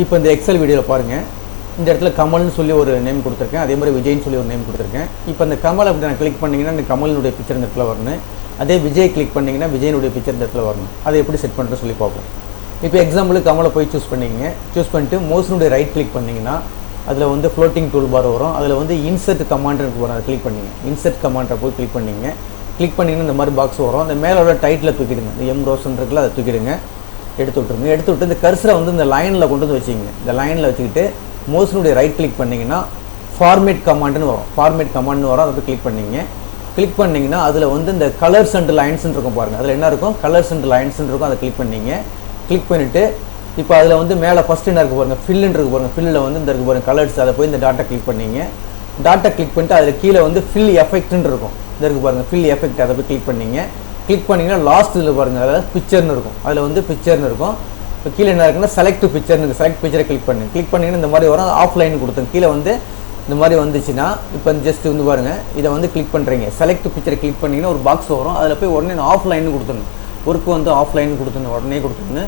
இப்போ இந்த எக்ஸல் வீடியோவில் பாருங்கள், இந்த இடத்துல கமல்னு சொல்லி ஒரு நேம் கொடுத்துருக்கேன், அதே மாதிரி விஜய்னு சொல்லி ஒரு நேம் கொடுத்துருக்கேன். இப்போ அந்த கமல் அப்படி நான் கிளிக் பண்ணிங்கன்னா இந்த கமலினுடைய பிக்சர் இந்த இடத்துல வரணும். அதே விஜய் கிளிக் பண்ணிங்கன்னா விஜயனுடைய பிக்சர் இந்த இடத்துல வரணும். அதை எப்படி செட் பண்ணுறது சொல்லி பார்ப்போம். இப்போ எக்ஸாம்பிளுக்கு கமலை போய் சூஸ் பண்ணிங்க. சூஸ் பண்ணிட்டு மோஸ்னுடைய ரைட் கிளிக் பண்ணிங்கன்னா அதில் வந்து ஃப்ளோட்டிங் டூல் பார் வரும். அதில் வந்து இன்சர்ட் கமாண்ட் வரும், அதை கிளிக் பண்ணிங்க. இன்சர்ட் கமாண்டை போய் கிளிக் பண்ணிங்க. கிளிக் பண்ணிங்கன்னா இந்த மாதிரி பாக்ஸ் வரும். அந்த மேலோட டைட்டில் தூக்கிடுங்க, இந்த எம் ரோஷன் இருக்குல்ல, அதை தூக்கிடுங்க, எடுத்து விட்டுருங்க. எடுத்து விட்டு இந்த கர்சரை வந்து இந்த லைனில் கொண்டு வந்து வச்சுங்க. இந்த லைனில் வச்சுக்கிட்டு மோஸ்னுடைய ரைட் கிளிக் பண்ணிங்கன்னா ஃபார்மேட் கமாண்டுன்னு வரும். ஃபார்மேட் கமாண்ட்னு வரும், அதை போய் கிளிக் பண்ணிங்க. கிளிக் பண்ணிங்கன்னா அதில் வந்து இந்த கலர்ஸ் அண்ட் லைன்ஸ்ன்னு இருக்கும் பாருங்கள். அதில் என்ன இருக்கும், கலர்ஸ் அண்ட் லைன்ஸ்ன்னு இருக்கும், அதை கிளிக் பண்ணிங்க. கிளிக் பண்ணிவிட்டு இப்போ அதில் வந்து மேலே ஃபஸ்ட்டு என்ன இருக்குது பாருங்கள், ஃபில்லுன்னு இருக்குது பாருங்கள். ஃபில்லில் வந்து இந்த இருக்குது பாருங்கள் கலர்ஸ், அதை போய் இந்த டாட்டா கிளிக் பண்ணிங்க. டாட்டா கிளிக் பண்ணிட்டு அதில் கீழே வந்து ஃபில் எஃபெக்ட்னு இருக்கும், இந்த இருக்குது பாருங்கள் ஃபில் எஃபெக்ட், அதை போய் கிளிக் பண்ணிங்க. கிளிக் பண்ணிங்கன்னா லாஸ்ட் இதில் பாருங்கள், அதாவது பிக்சர்னு இருக்கும், அதில் வந்து பிக்சர்னு இருக்கும். இப்போ கீழே என்ன இருக்குன்னா செலக்ட் பிக்சர்னு, செலக்ட் பிக்சரை கிளிக் பண்ணுங்க. கிளிக் பண்ணிங்கன்னா இந்த மாதிரி வரும், ஆஃப்லைன் கொடுத்துங்க. கீழே வந்து இந்த மாதிரி வந்துச்சுன்னா இப்போ ஜஸ்ட் வந்து பாருங்கள், இதை வந்து கிளிக் பண்ணுறீங்க. செலக்ட் பிக்சரை கிளிக் பண்ணிங்கன்னா ஒரு பாக்ஸ் வரும், அதில் போய் உடனே ஆஃப்லைன் கொடுத்துருங்க. ஒர்க்கு வந்து ஆஃப்லைன் கொடுத்துருங்க, உடனே கொடுத்துருங்க.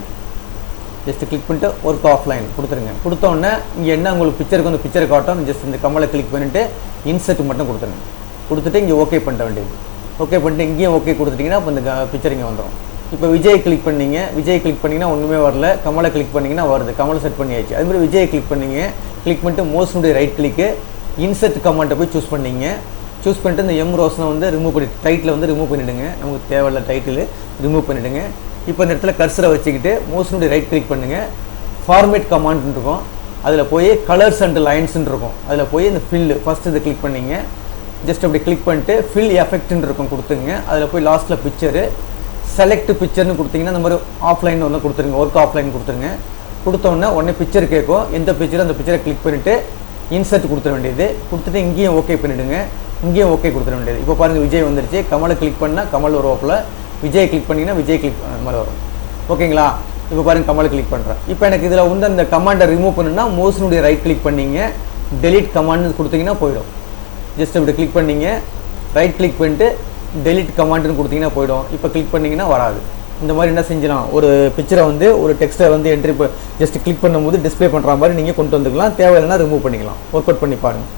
ஜஸ்ட் கிளிக் பண்ணிட்டு ஒர்க் ஆஃப்லைன் கொடுத்துருங்க. கொடுத்தோடனே இங்கே என்ன உங்களுக்கு பிக்சருக்கு வந்து பிக்சரை காட்டும். ஜஸ்ட் இந்த கமலை கிளிக் பண்ணிவிட்டு இன்சர்ட் மட்டும் கொடுத்துருங்க. கொடுத்துட்டு இங்கே ஓகே பண்ணிட்ட வேண்டியது. ஓகே பண்ணிட்டு இங்கேயும் ஓகே கொடுத்துட்டிங்கன்னா இப்போ இந்த பிக்சர் இங்கே வந்துடும். இப்போ விஜய் கிளிக் பண்ணிங்க. விஜய் கிளிக் பண்ணிங்கன்னா ஒன்றுமே வரல. கமலை கிளிக் பண்ணிங்கன்னா வருது, கமலை செட் பண்ணியாச்சு. அதுமாதிரி விஜய் கிளிக் பண்ணிங்க. கிளிக் பண்ணிட்டு மோஸ்னுடைய ரைட் கிளிக்கு இன்சர்ட் கமாண்டை போய் சூஸ் பண்ணிங்க. சூஸ் பண்ணிட்டு இந்த எம் ரோஸ்னை வந்து ரிமூவ் பண்ணி டைட்டில் வந்து ரிமூவ் பண்ணிவிடுங்க. நமக்கு தேவையில்ல டைட்டில் ரிமூவ் பண்ணிவிடுங்க. இப்போ இந்த இடத்துல கர்சரை வச்சுக்கிட்டு மோஸ்னுடைய ரைட் கிளிக் பண்ணுங்கள். ஃபார்மேட் கமாண்ட் இருக்கும், அதில் போய் கலர்ஸ் அண்ட் லைன்ஸ்ன்னு இருக்கும், அதில் போய் இந்த ஃபில் ஃபஸ்ட்டு இதை கிளிக் பண்ணிங்க. ஜஸ்ட் அப்படி கிளிக் பண்ணிட்டு ஃபில் எஃபெக்ட்னு இருக்கும் கொடுத்துங்க. அதில் போய் லாஸ்ட்டில் பிக்சரு செலக்ட் பிக்சர்னு கொடுத்தீங்கன்னா இந்த மாதிரி ஆஃப்லைன் வந்து கொடுத்துருங்க, ஒர்க் ஆஃப்லைன் கொடுத்துருங்க. கொடுத்தோடனே உடனே பிக்சர் கேட்கும், எந்த பிக்சரும் அந்த பிக்சரை கிளிக் பண்ணிவிட்டு இன்சர்ட் கொடுத்துட வேண்டியது. கொடுத்துட்டு இங்கேயும் ஓகே பண்ணிவிடுங்க, இங்கேயும் ஓகே கொடுத்துட வேண்டியது. இப்போ பாருங்கள் விஜய் வந்துருச்சு. கமலை கிளிக் பண்ணால் கமல் வருவாப்பில், விஜய் கிளிக் பண்ணிங்கன்னா விஜய் கிளிக் அந்த மாதிரி வரும். ஓகேங்களா? இப்போ பாருங்கள் கமலை கிளிக் பண்ணுறேன். இப்போ எனக்கு இதில் வந்து அந்த கமாண்டை ரிமூவ் பண்ணுன்னா மோஸ்னுடைய ரைட் கிளிக் பண்ணிங்க. டெலிட் கமாண்ட்னு கொடுத்தீங்கன்னா போயிடும். ஜஸ்ட் இப்படி கிளிக் பண்ணிங்க, ரைட் கிளிக் பண்ணிட்டு டெலிட் கமாண்ட்னு கொடுத்தீங்கன்னா போயிடும். இப்போ கிளிக் பண்ணிங்கன்னா வராது. இந்த மாதிரி என்ன செஞ்சலாம், ஒரு பிக்சரை வந்து ஒரு டெக்ஸ்ட்டை வந்து என்ட்ரி ஜஸ்ட் கிளிக் பண்ணும்போது டிஸ்பிளே பண்ணுற மாதிரி நீங்கள் கொண்டு வந்துக்கலாம். தேவையில்லைன்னா ரிமூவ் பண்ணிக்கலாம். ஒர்க் அவுட் பண்ணி பாருங்கள்.